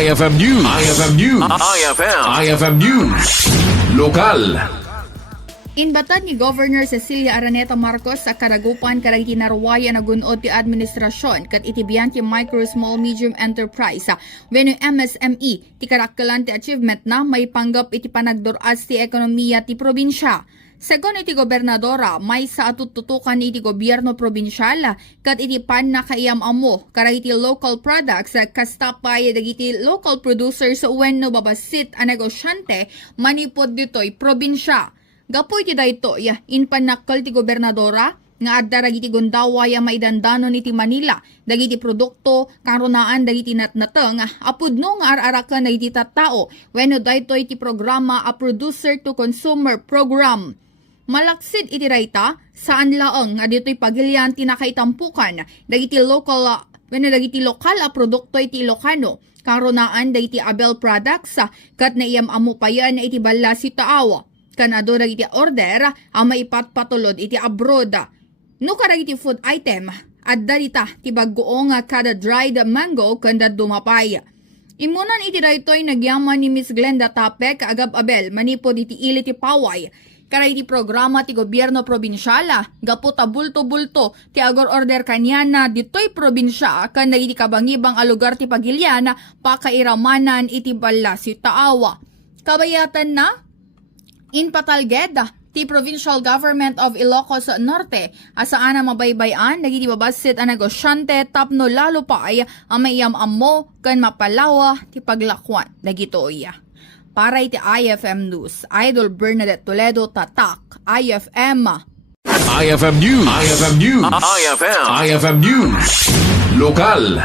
IFM News. IFM News. IFM News. Lokal. Inbatad ni Governor Cecilia Araneta Marcos sa karagupan karag tinarwaya na gunod ti administrasyon kat itibiyan ti micro small medium enterprise wenno MSME ti karakkalan ti achievement na may panggap iti panagduras ti ekonomiya ti probinsya. Segon iti gobernadora, may sa atututukan iti gobyerno probinsyal kat iti pan na kaiyam amo karag iti local products kastapay dagiti local producers wenno babasit a negosyante manipod ditoy probinsya. Gapoy ti dayto inpanakkel ti gobernadora nga adda dagiti gundaway maidandanon iti Manila dagiti produkto karunaan dagiti natnateng apudno nga araraken dagiti tattao wenno daytoy ti programa a producer to consumer program. Malaksid iti rayta saan laeng nga ditoy pagilian ti nakaitampukan dagiti local wenno dagiti lokal a produkto iti Ilocano karunaan dagiti Abel products kat naiyam amo payan iti balla si taaw. Kanado dagiti order ang maipatpatulod iti abroad. No karag iti food item adda dita ti baggoong kada dried mango kanda dumapay. Imunan iti daytoy nagyaman ni Miss Glenda Tapek agab Abel manipod iti ili ti paway. Karag iti programa ti gobyerno probinsyala gapu ta bulto-bulto ti agor order kanyana ditoy probinsya kanda iti kabangibang a lugar ti pagilian pakairamanan iti balla si taawa. Kabayatan na inpatalged ti Provincial Government of Ilocos Norte asaan na mabaybayan nagiti babasit a negosyante tapno lalo pa ay ang maiyam ammo kan mapalawa ti paglakwan dagitoy. Para iti IFM News, Idol Bernadette Toledo Tatak, IFM. IFM News. IFM News. IFM News. Lokal.